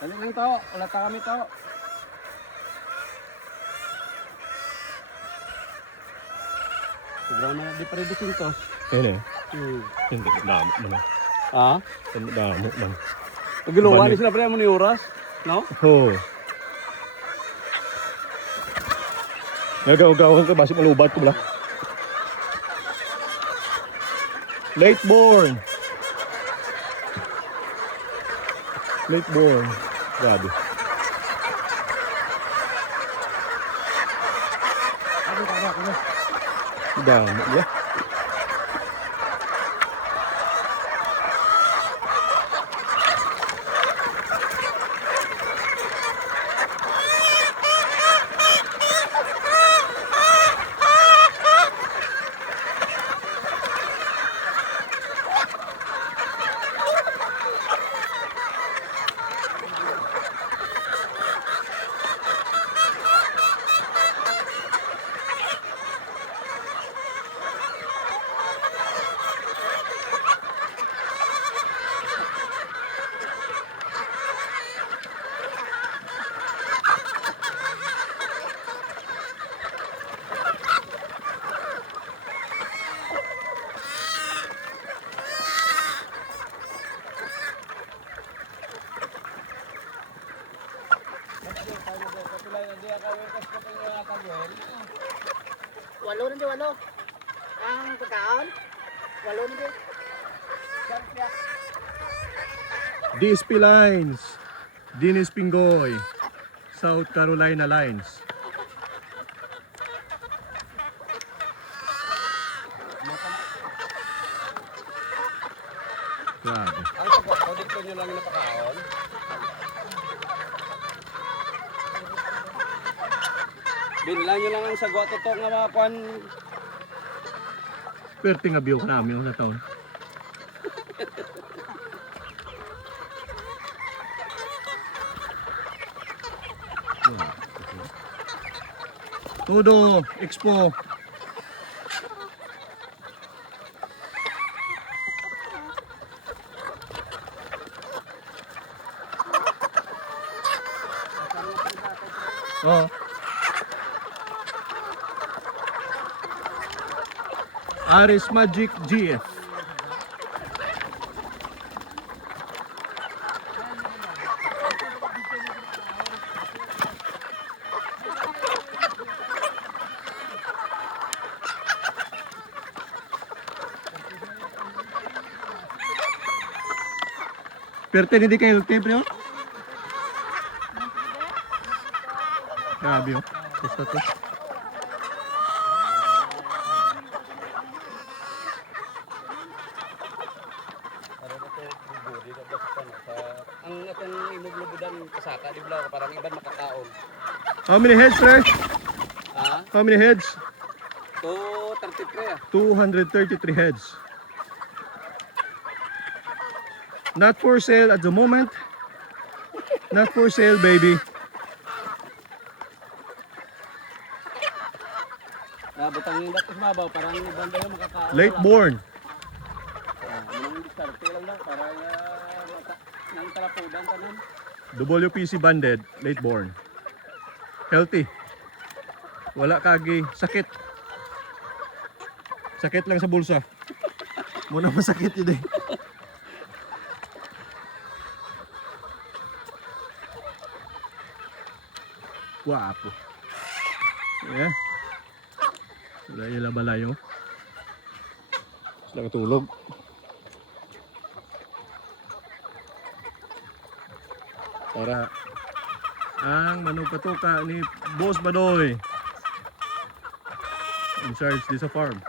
Dali lang to, wala ta kami to. Sobrang na di paredusin to. Ayun eh. Hindi, damo man. Ah? Damo man. Pagluwa ni sila pre mo ni oras, no? Oo. Nagaw-gawan ka, basi malubat ko bala. Late born. Late born. Grabe. Damo ya. Walo na di walo. Ang pagkaon. Walo na di. DSP Lines. Dennis Pingoy. South Carolina Lines. Grabe. Ang pagkakodit ko nyo lang yung napakaon. Binila nyo lang ang sagot ito nga mga kwan. Pwerte nga view ka namin na taon. Todo Expo. Oh. Aris Magic GF. Perte hindi kayo temple oh. Grabe oh. Basta to. Ang atong imuglubudan kasaka di bala parang iban makakaon. How many heads, sir? Ha? How many heads? To 33 ah. 233 heads. Not for sale at the moment. Not for sale, baby. Nabutang yung datos mabaw parang iban daw makakaon. Late born. Manang diskarte lang daw para nang tarapudan tanan. WPC banded, late born. Healthy. Wala kagi sakit. Sakit lang sa bulsa. Muna masakit yun eh. Guwapo. Yeah. Wala yung labalayo. Sila katulog. Para ang manupatuka ni Boss Badoy in charge di sa farm.